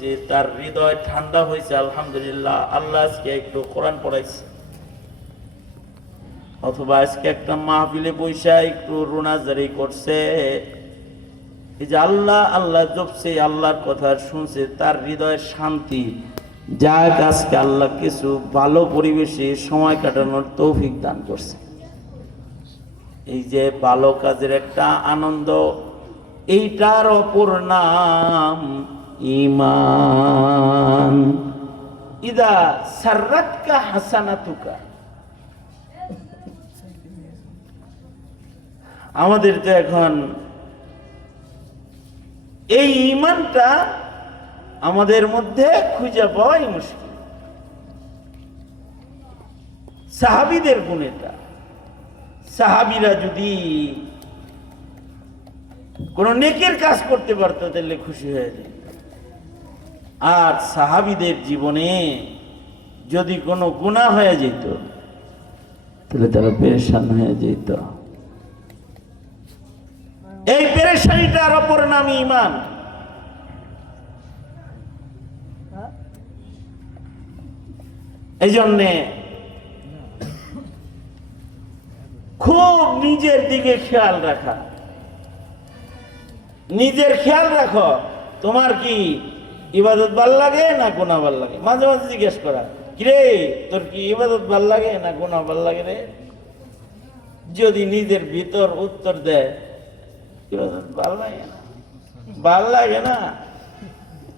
যে তার হৃদয় ঠান্ডা হয়েছে, আলহামদুলিল্লাহ। আল্লাহ আজকে একটু কোরআন পড়াইছে, অথবা আজকে একটা মাহফিলে বৈশা একটু রোনাজারি করছে, এই যে আল্লাহ আল্লাহ জপছে, আল্লাহর কথা শুনছে, তার হৃদয়ের শান্তি। যাক, আজকে আল্লাহ কিছু ভালো পরিবেশে সময় কাটানোর তৌফিক দান করছে। এই যে ভালো কাজের একটা আনন্দ, এইটার অপর নাম ঈমান। ইদা সাররাতকা হাসানাতুকা। আমাদের তো এখন এই ঈমানটা আমাদের মধ্যে খুঁজে পাওয়াই মুশকিল। সাহাবীদের গুণ এটা। সাহাবীরা যদি কোন নেকের কাজ করতে পারতো তাহলে খুশি হয়ে যেত, আর সাহাবীদের জীবনে যদি কোনো গুনাহ হয়ে যেত তাহলে তারা পেরেশান হয়ে যেত। এই পেরেশানিটার অপর নাম ঈমান। এই জন্যে খুব নিজের দিকে খেয়াল রাখা। নিজের খেয়াল রাখো, তোমার কি ইবাদত ভাল লাগে না গুনাহ ভাল লাগে। মাঝে মাঝে জিজ্ঞেস করা, কিরে তোর কি ইবাদত ভাল লাগে না গুনাহ ভাল লাগে রে? যদি নিজের ভিতর উত্তর দেয় ইবাদত ভাল লাগে না, ভাল লাগে না,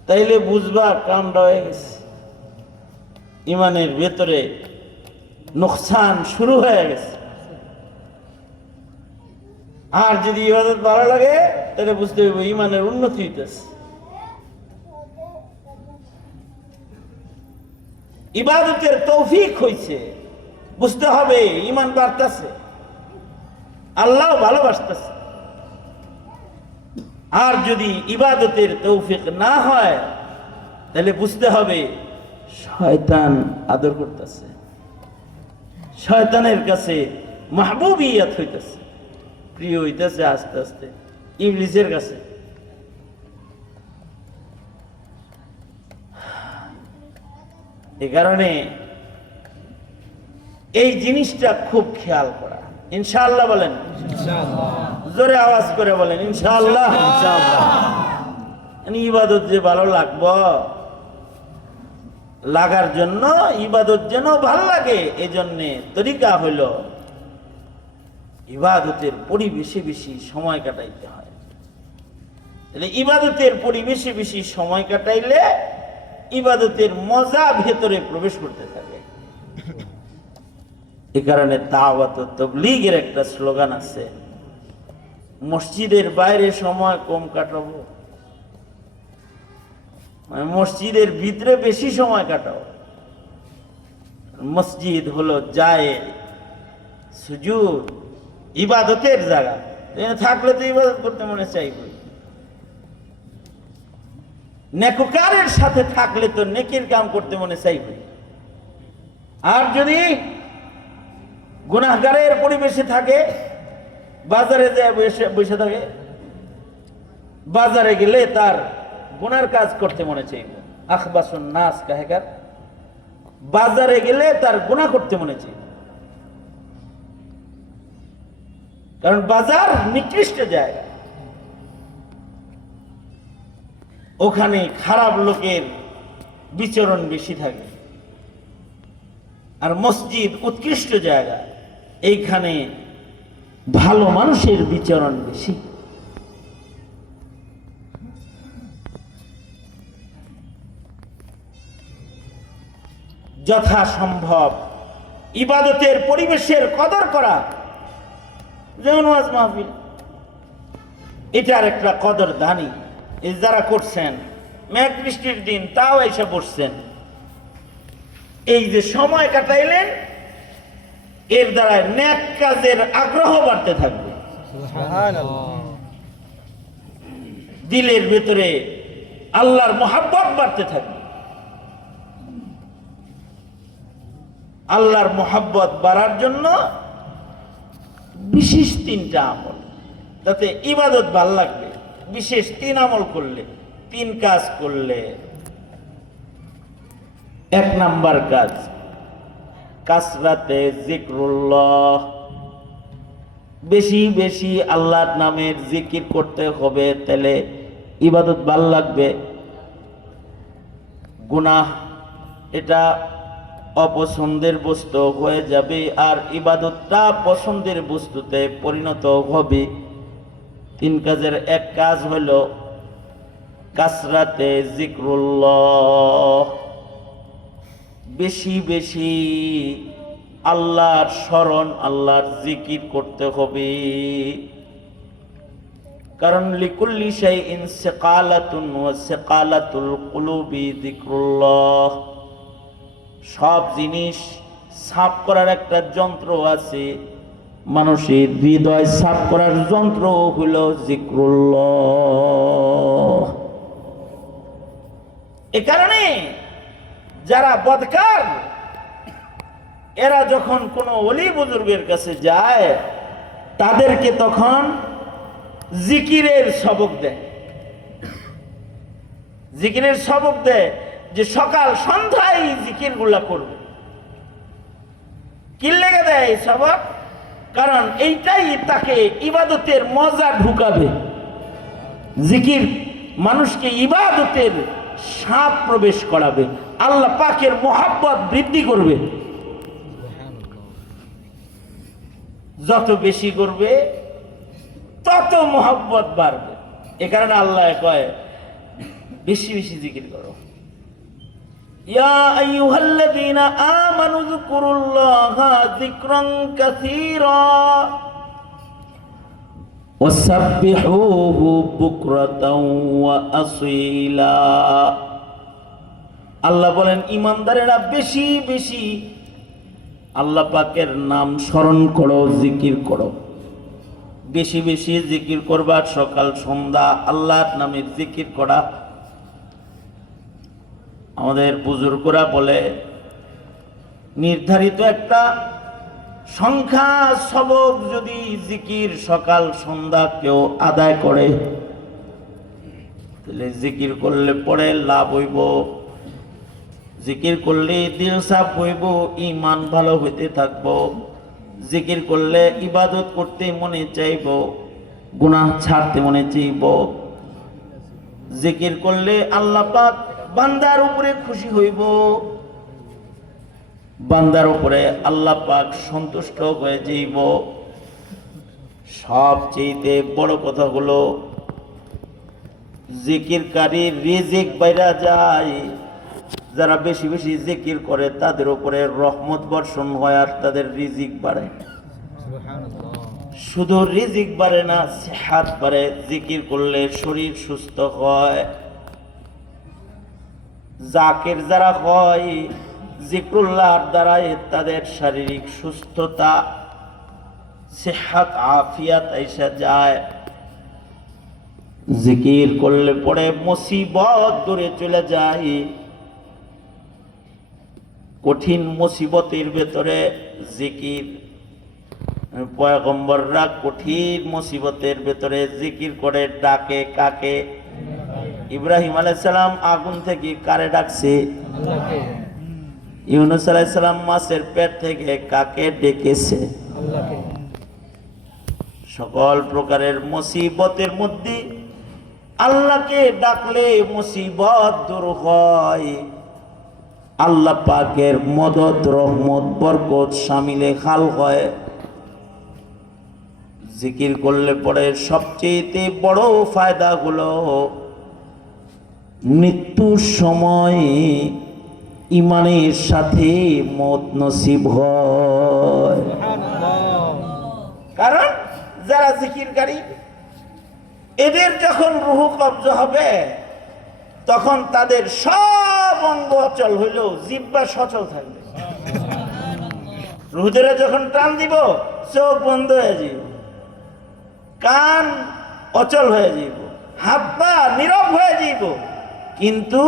তাইলে বুঝবা কামটা হয়ে গেছে, ইমানের ভেতরে নোকসান শুরু হয়ে গেছে। আর যদি ইবাদত ভালো লাগে তাহলে বুঝতে হবে ইমানের উন্নতি হইতেছে। ইবাদতের তৌফিক হইছে, বুঝতে হবে ইমান বাড়তেছে, আল্লাহ ভালোবাসতেছে। আর যদি ইবাদতের তৌফিক না হয় তাহলে বুঝতে হবে শয়তান আদর করতেছে, শয়তানের কাছে মাহবুবিয়ত হইতেছে, প্রিয় হইতেছে আস্তে আস্তে ইবলিসের কাছে। এই কারণে এই জিনিসটা খুব খেয়াল করা। ইনশাআল্লাহ বলেন, জোরে আওয়াজ করে বলেন ইনশাআল্লাহ। ইনশাআল্লাহ ইবাদত যে ভালো লাগবো, লাগার জন্য ইবাদত যেন ভালো লাগে, এই জন্যে তরিকা হইল ইবাদতের পরিবেশে বেশি সময় কাটাইতে হয়। তাহলে ইবাদতের পরিবেশে বেশি সময় কাটাইলে ইবাদতের মজা ভেতরে প্রবেশ করতে থাকে। এই কারণে দাওয়াত ও তাবলীগের একটা স্লোগান আছে, মসজিদের বাইরে সময় কম কাটাবো, মসজিদের ভিতরে বেশি সময় কাটাও। মসজিদ হলো যায় সুজুদ, ইবাদতের জায়গা। থাকলে তো ইবাদত করতে মনে চাইবে, নেককারের সাথে থাকলে তো নেকির কাম করতে মনে চাইবে। আর যদি গুনাহগারের পরিবেশে থাকে, বাজারে যায় বসে থাকে, বাজারে গেলে তার গুনার কাজ করতে মনে চাইবে। আখবাসুন নাস কাহেকার, বাজারে গেলে তার গুনাহ করতে মনে চাইবে। কারণ বাজার নিকৃষ্ট জায়গা, ওখানে খারাপ লোকের বিচরণ বেশি থাকে। আর মসজিদ উৎকৃষ্ট জায়গা, এইখানে ভালো মানুষের বিচরণ বেশি। যথাসম্ভব ইবাদতের পরিবেশের কদর করা, যেমন ওয়াজ মাহফিল, এটার একটা কদর দানি। এই যারা করছেন, মেঘ বৃষ্টির দিন তাও এসে বসছেন, এই যে সময় কাটাইলেন, এর দ্বারা নেক কাজের আগ্রহ বাড়তে থাকবে। দিলের ভেতরে আল্লাহর মহাব্বত বাড়তে থাকবে। আল্লাহর মহাব্বত বাড়ার জন্য বিশেষ 3টা আমল, যাতে ইবাদত ভাল লাগবে। বিশেষ 3 আমল করলে, 3 কাজ করলে এক নাম্বার কাজ কাসরাতে জিক্রুল্লাহ, বেশি বেশি আল্লাহর নামের জিকির করতে হবে, তাহলে ইবাদত ভাল লাগবে। গুনাহ এটা অপছন্দের বস্তু হয়ে যাবে, আর ইবাদতটা পছন্দের বস্তুতে পরিণত হবে। তিন কাজের এক কাজ হলো কাসরাতে জিক্রুল্লাহ, বেশি বেশি আল্লাহর স্মরণ, আল্লাহর জিকির করতে হবে। কারণ লিকুল্লি শাইইন সিকালাতুন ওয়া সিকালাতুল কুলুবি যিকরুল্লাহ, সব জিনিস সাফ করার একটা যন্ত্র আছে, মানুষের হৃদয় সাফ করার যন্ত্র হলো যিকরুল্লাহ। এ কারণে যারা বদকার এরা যখন কোনো ওলি বুজুর্গের কাছে যায়, তাদেরকে তখন জিকিরের সবক দেয়, জিকিরের সবক দেয় যে সকাল সন্ধ্যায় জিকির গুলা করবে। কি লেগে দেয় এই সবক? কারণ এইটাই তাকে ইবাদতের মজা ঢুকাবে। জিকির মানুষকে ইবাদতের স্বাদ প্রবেশ করাবে, আল্লাহ পাকের মোহাব্বত বৃদ্ধি করবে। যত বেশি করবে তত মোহাব্বত বাড়বে। এ কারণে আল্লাহ কয় বেশি বেশি জিকির করো। ইয়া আইয়ুহাল্লাযীনা আমানু যকুরুল্লাহা যিকরান কাসীরা ওয়াসাব্বিহুহু বুকরাতাও ওয়া আসীলা। আল্লাহ বলেন ঈমানদারেরা বেশি বেশি আল্লাহ পাকের নাম স্মরণ করো, জিকির করো। বেশি বেশি জিকির করবা, সকাল সন্ধ্যা আল্লাহর নামের জিকির করা। আমাদের বুজুর্গরা বলে নির্ধারিত একটা সংখ্যা সবক যদি জিকির সকাল সন্ধ্যা কেউ আদায় করে, তাহলে জিকির করলে পরে লাভ হইব, জিকির করলে দিল সাফ হইব, ঈমান ভালো হইতে থাকবো। জিকির করলে ইবাদত করতে মনে চাইব, গুনাহ ছাড়তে মনে চাইব। জিকির করলে আল্লাহ পাক বান্দার উপরে খুশি হইব, বান্দার উপরে আল্লাহ পাক সন্তুষ্ট হয়ে যাইব। সবচেয়ে বড় কথা হলো জিকিরকারীর রিজিক বাইরা যায়। যারা বেশি বেশি জিকির করে তাদের উপরে রহমত বর্ষণ হয় আর তাদের রিজিক বাড়ে। শুধু রিজিক বাড়ে না, সেহাত বাড়ে। জিকির করলে শরীর সুস্থ হয়। জাকির যারা হয় জিক্রুল্লাহর দ্বারাই তাদের শারীরিক সুস্থতা, সেহাত আফিয়াত এসে যায়। জিকির করলে পরে মুসিবত দূরে চলে যায়। কঠিন মুসিবতের ভেতরে জিকির, পয়গম্বররা কঠিন মুসিবতের ভেতরে জিকির করে। ডাকে কাকে? ইব্রাহিম আলাইহিস সালাম আগুন থেকে কারে ডাকছে? আল্লাহকে। ইউনূস আলাইহিস সালাম মাছের পেট থেকে কাকে ডেকেছে? আল্লাহকে। সকল প্রকারের মুসিবতের মধ্যে আল্লাহকে ডাকলে মুসিবত দূর হয়। আল্লাহ পাকের মদদ, রহমত, বরকত শামিলে খাল হয়। জিকির করলে পরে সবচেয়ে বড় ফায়দা হলো মৃত্যুর সময় ইমানের সাথে মত নসিব হয়। কারণ যারা জিকিরকারী এদের যখন রূহ কবজা হবে তখন তাদের সব অঙ্গ অচল হইলেও জিহ্বা সচল থাকবে। রূহ ধরে যখন টান দিব চোখ বন্ধ হয়ে যাব, কান অচল হয়ে যাব, হাত পা নীরব হয়ে যাব। কিন্তু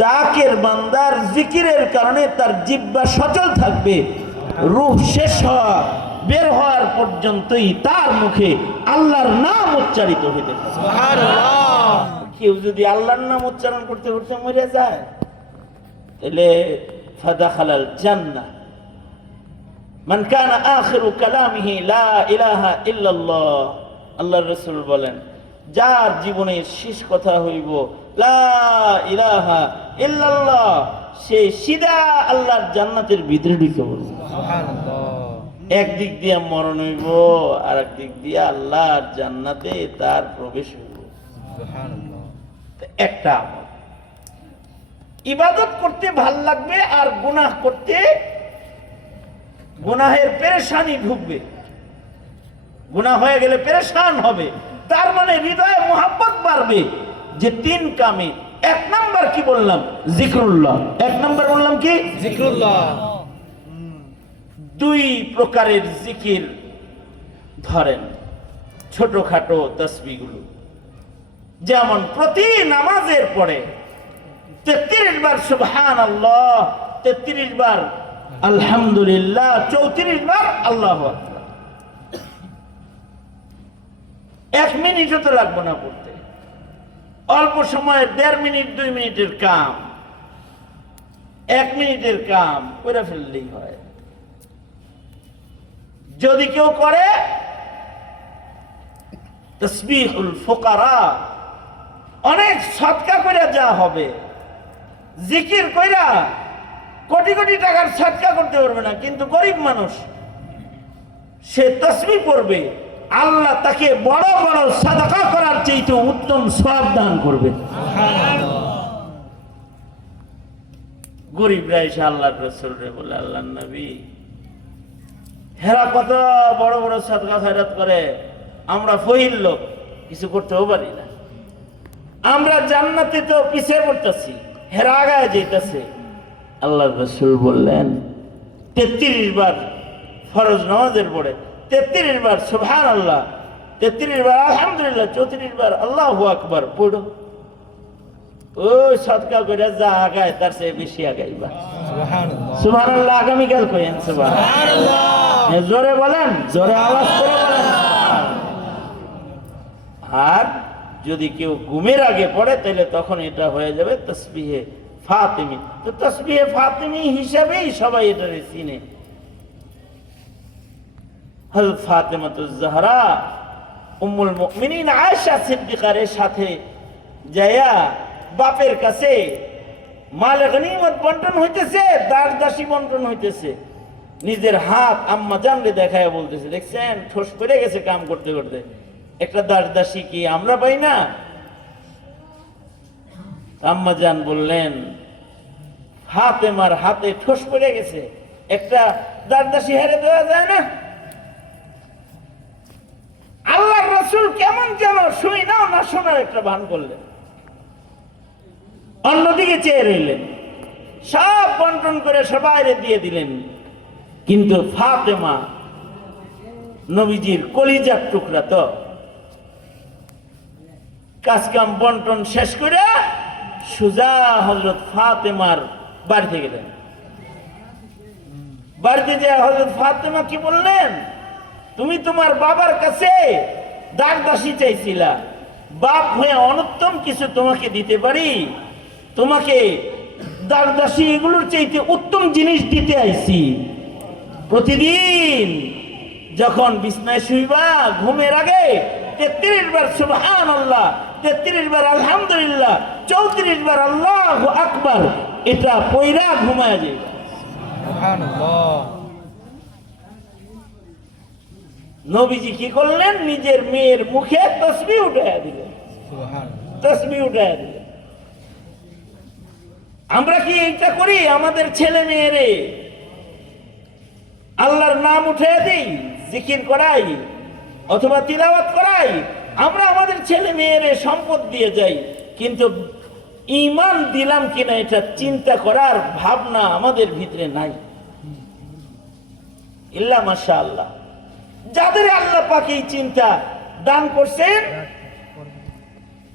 জাকের বান্দার জিকিরের কারণে তার জিহ্বা সচল থাকবে। রূহ শেষ হওয়া বের হওয়ার পর্যন্তই তার মুখে আল্লাহর নাম উচ্চারিত হইতে থাকে। সুবহানাল্লাহ। কেউ যদি আল্লাহর নাম উচ্চারণ করতে করতে মরে যায় তাহলে ফাদাখালাল জান্নাহ। মান কানা আখিরু কালামিহি লা ইলাহা ইল্লাল্লাহ, আল্লাহর রাসূল বলেন, যার জীবনের শেষ কথা হইব লা ইলাহা ইল্লাল্লাহ, সে সিধা আল্লাহর জান্নাতের ভিতরে ঢুকে পড়বে। একদিক দিয়ে মরণ হইব, আর একদিক দিয়ে আল্লাহর জান্নাতে তার প্রবেশ হইব। একটা আমল, ইবাদত করতে ভাল লাগবে আর গুনাহ করতে গুনাহের পেরেশানি ঢুকবে, গুনাহ হয়ে গেলে পেরেশান হবে। তার মানে হৃদয়ে মোহাব্বত বাড়বে যে তিন কামে। এক নাম্বার কি বললাম? জিক্রুল্লাহ। এক নাম্বার বললাম কি? জিক্রুল্লাহ। দুই প্রকারের জিকির ধরেন, ছোটখাটো তসবিহগুলো, যেমন প্রতি নামাজের পরে 33 বার সুবহানাল্লাহ, 33 বার আলহামদুলিল্লাহ, 34 বার আল্লাহু আকবার। 1 মিনিটও তো লাগবে না পড়তে, অল্প সময়ে 1.5 মিনিট 2 মিনিটের কাম 1 মিনিটের কাম করে ফেললেই হয়। যদি কেউ করে তাসবিহুল ফুকারা, অনেক সদকা কইরা যা হবে, জিকির কইরা কোটি কোটি টাকার সদকা করতে পারবে না, কিন্তু গরিব মানুষ সে তাসবিহ পড়বে, আল্লাহ তাকে বড় বড় সাদাকা করার চাইতে উত্তম সওয়াব দান করবে। গরিবরা এসে আল্লাহর রাসূলকে বলে, আল্লাহর নবী, হেরা কত বড় বড় সাদকা খয়রাত করে, আমরা ফহিল লোক, কিছু করতেও পারি না, আমরা জান্নাতে তো পিছিয়ে পড়তেছি, হেরা আগায় যাইতেছে। আল্লাহর রাসূল বললেন, 33 বার ফরজ নামাজের পরে 33 বার সুবহানাল্লাহ, 33 বার আলহামদুলিল্লাহ, 34 বার আল্লাহু আকবার পড়ো। ওই সদকা করে যা আগায় তার চেয়ে বেশি আগাইবা। সুবহানাল্লাহ, সুবহানাল্লাহ। আগামীকাল কইেন সুবহানাল্লাহ, জোরে বলেন, জোরে আওয়াজ করে বলেন। আর যদি কেউ ঘুমের আগে পড়ে তাহলে তখন এটা হয়ে যাবে তাসবিহে ফাতিমি। তো তাসবিহে ফাতিমি হিসাবেই সবাই এটারে চিনে। হযরত ফাতেমাতুজ জাহরা উম্মুল মুমিনিন আয়েশা সিদ্দিকার সাথে যায়া বাপের কাছে মাল গনিমত বন্টন হইতেছে, দাস দাসী বন্টন হইতেছে, নিজের হাত আম্মা জানরে দেখায় বলতেছে, দেখছেন ঠোস পড়ে গেছে কাম করতে করতে, একটা দাস দাসী কি আমরা পাই না? আম্মা জান বললেন, ফাতেমার হাতে ঠোস পড়ে গেছে, একটা দাস দাসী হেরে দেওয়া যায় না? আল্লাহর রাসূল কেমন যেন শুই নাও না শোনার একটা ভান করলেন, অন্যদিকে চেয়ে রইলেন, সব বন্টন করে সবাইরে দিয়ে দিলেন। কিন্তু ফাতেমা নবীজির কলিজার টুকরা, তো কাজকাম বন্টন শেষ করে সুজা হযরত ফাতেমার বাড়িতে গেলেন। বাড়িতে যে হযরত ফাতেমা কি বললেন, তুমি তোমার বাবার কাছে দাস দাসী চাইছিলা, বাপ হয়ে অনুত্তম কিছু তোমাকে দিতে পারি, তোমাকে দাস দাসী এগুলোর চাইতে উত্তম জিনিস দিতে আইছি। প্রতিদিন যখন বিছনায় শুইবা ঘুমের আগে 33 বার সুবহানাল্লাহ, 33 বার আলহামদুলিল্লাহ, 34 বার আল্লাহু আকবার, এটা পয়রা ঘুমায় যাবে। সুবহানাল্লাহ। নবীজি কি করলেন, নিজের মেয়ের মুখে তাসবিহ উঠায়া দিলেন। সুবহানাল্লাহ, তাসবিহ উঠায়া দিলেন। আমরা কি এইটা করি? আমাদের ছেলে মেয়েরে আল্লাহর নাম উঠায়া দিই, জিকির করাই অথবা তিলাওয়াত করাই, আমরা আমাদের ছেলে মেয়েরে সম্পদ দিয়ে যাই, কিন্তু ঈমান দিলাম কিনা এটা চিন্তা করার ভাবনা আমাদের ভিতরে নাই। ইল্লা মাশাআল্লাহ, যাদের আল্লাহ পাক এই চিন্তা দান করছেন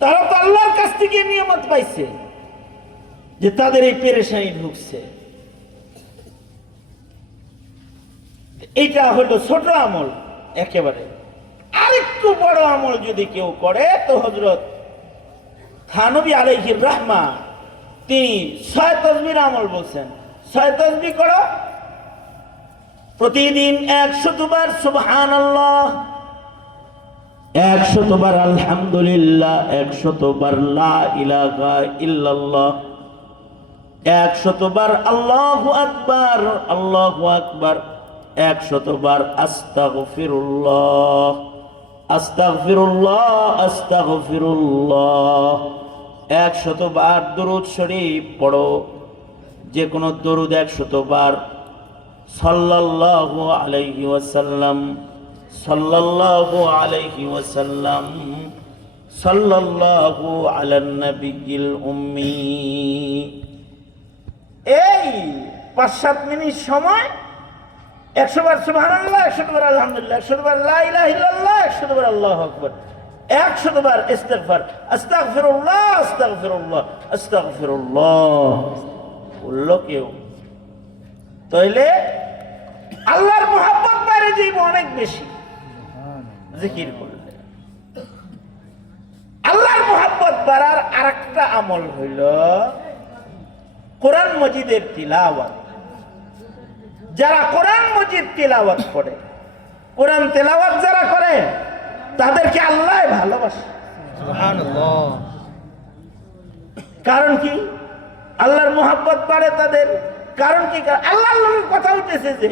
তারা তো আল্লাহর কাছ থেকে নিয়ামত পাইছে যে তাদের এই পেরেশানি ঢুকছে। এইটা হলো ছোট আমল একেবারে। আরেকটু বড় আমল যদি কেউ করে তো হযরত থানবী আলাইহির রাহমা তিনি 6 তাসবির আমল বলছেন। 6 তাসবিহ করো, প্রতিদিন 100 বার সুবহানাল্লাহ, 100 বার আলহামদুলিল্লাহ, 100 বার লা ইলাহা ইল্লাল্লাহ, 100 বার আল্লাহু আকবার, আল্লাহু আকবার, 100 বার আস্তাগফিরুল্লাহ, আস্তাগফিরুল্লাহ, আস্তাগফিরুল্লাহ। 100 বার দরুদ শরীফ পড়ো, যে কোনো দরুদ 100 বার। সাল্লাল্লাহু আলাইহি ওয়াসাল্লাম, সাল্লাল্লাহু আলাইহি ওয়াসাল্লাম, সাল্লাল্লাহু আলান নবিয়্যিল উম্মি। এই 5-7 মিনিট সময় 100 বার সুবহানাল্লাহ, 100 বার আলহামদুলিল্লাহ, 100 বার লা ইলাহা ইল্লাল্লাহ, 100 বার আল্লাহু আকবার, 100 বার ইস্তিগফার, আস্তাগফিরুল্লাহ, আস্তাগফিরুল্লাহ, আস্তাগফিরুল্লাহ বললো কেউ, তাইলে আল্লাহর মুহাব্বত বেড়ে যাইব অনেক বেশি জিকির করলে। আল্লাহর মুহাব্বত বাড়ার আরেকটা আমল হইল কোরআন মজিদের তিলাওয়াত। যারা কোরআন মজিদ তিলাওয়াত করে, কোরআন তেলাওয়াত যারা করে, তাদেরকে আল্লাহ ভালোবাসে। সুবহানাল্লাহ। কারণ কি? আল্লাহর মুহাব্বত বাড়ে তাদের। কারণ কি? আল্লাহর লগে কথা হইতেছে, যে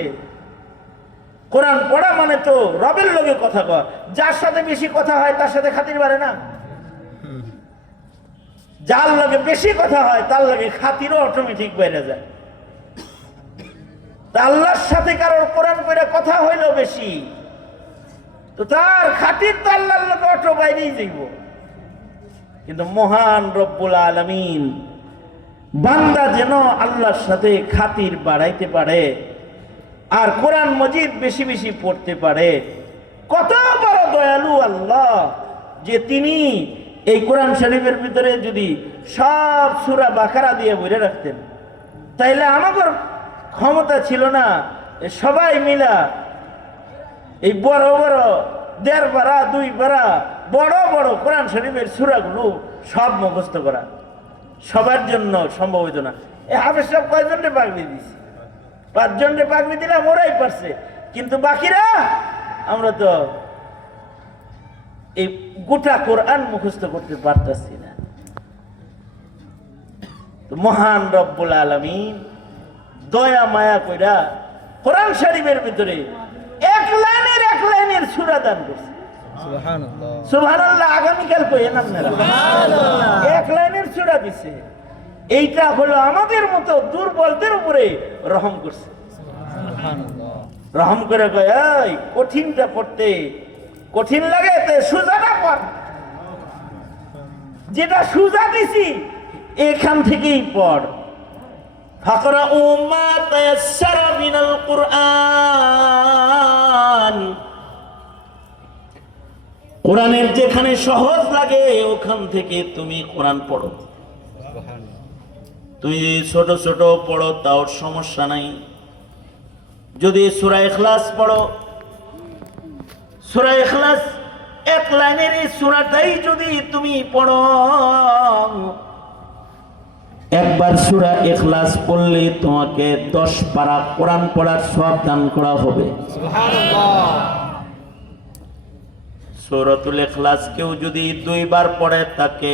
কোরআন পড়া মানে তো রবের লগে কথা কয়। যার সাথে বেশি কথা হয় তার সাথে খাতির বাড়ে না? যার লগে বেশি কথা হয় তার লগে খাতিরও অটোমেটিক বেড়ে যায়। তা আল্লাহর সাথে কারোর কোরআন পড়ে কথা হইল বেশি, তো তার খাতির তো আল্লাহর লগে অটো বাইরেই যাইব। কিন্তু মহান রব্বুল আলামিন বান্দা যেন আল্লাহর সাথে খাতির বাড়াইতে পারে আর কোরআন মজিদ বেশি বেশি পড়তে পারে। কত বড় দয়ালু আল্লাহ যে তিনি এই কোরআন শরীফের ভিতরে যদি সব সূরা বাকারা দিয়ে ভরে রাখতেন, তাইলে আমাদের ক্ষমতা ছিল না সবাই মিলা এই বড় বড় 1.5 পারা 2 পারা বড় বড় কোরআন শরীফের সূরাগুলো সব মুখস্থ করা। সবার জন্য সম্ভব হইত না। এই হাফেজ সাহেব কয়জনকে পাগড়ি দিয়েছি? 5 জনকে পাগড়ি দিলাম, ওরাই পারছে। কিন্তু বাকিরা আমরা তো এই গোটা কোরআন মুখস্থ করতে পারতাছি না। তো মহান রব্বুল আলামিন দয়া মায়া কইরা কোরআন শরীফের ভিতরে এক লাইনের সূরা দান করছে। সুবহানাল্লাহ, সুবহানাল্লাহ। আগামীকাল কইেন আপনারা, সুবহানাল্লাহ। এক লাইনের সূরা দিছে। এইটা হলো আমাদের মতো দুর্বলদের উপরে রহম করছে। সুবহানাল্লাহ। রহম করে কয়, এই কঠিনটা পড়তে কঠিন লাগে তো সুজাটা পড়। যেটা সুজা দিছি এখান থেকেই পড়। ফাকরাউ মা তায়াসসারা মিনাল কুরআন। কোরআনের যেখানে সহজ লাগে ওখান থেকে তুমি কোরআন পড়ো। তুমি ছোট ছোট পড়ো তাও সমস্যা নাই। যদি সূরা ইখলাস পড়ো, সূরা ইখলাস এক লাইনের এই সূরাটাই যদি তুমি পড়ো, একবার সূরা ইখলাস পড়লে তোমাকে 10 পারা কোরআন পড়ার সওয়াব দান করা হবে। সুবহানাল্লাহ। সূরাতুল ইখলাস কেউ যদি 2 বার পড়ে তাকে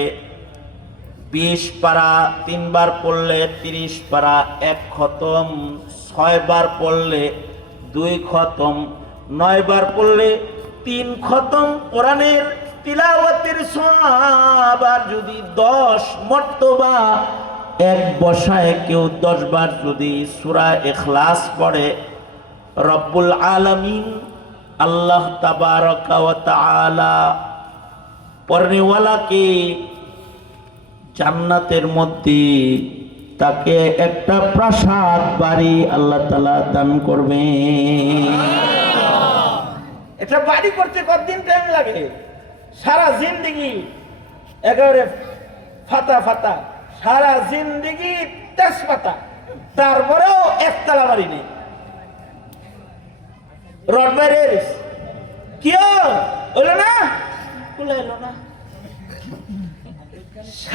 20 পারা, 3 বার পড়লে 30 পারা 1 খতম, 6 বার পড়লে 2 খতম, 9 বার পড়লে 3 খতম কোরআনের তিলাওয়াতের সওয়াব। আর যদি 10 মর্তবা এক বসায় কেউ 10 বার যদি সূরা ইখলাস পড়ে, রব্বুল আলামিন আল্লাহ তাবারাকা ওয়া তাআলা পড়নেওয়ালাকে জান্নাতের মধ্যে তাকে একটা প্রাসাদ বাড়ি আল্লাহ তাআলা দান করবে। এটা বাড়ি করতে কতদিন টাইম লাগে? সারা জিন্দেগি একেবারে ফাতা ফাতা, সারা জিন্দেগি তেজপাতা, তারপরেও একতলা বাড়ি নেই। রড বাইরে কি হলো না, কুলাইলো না।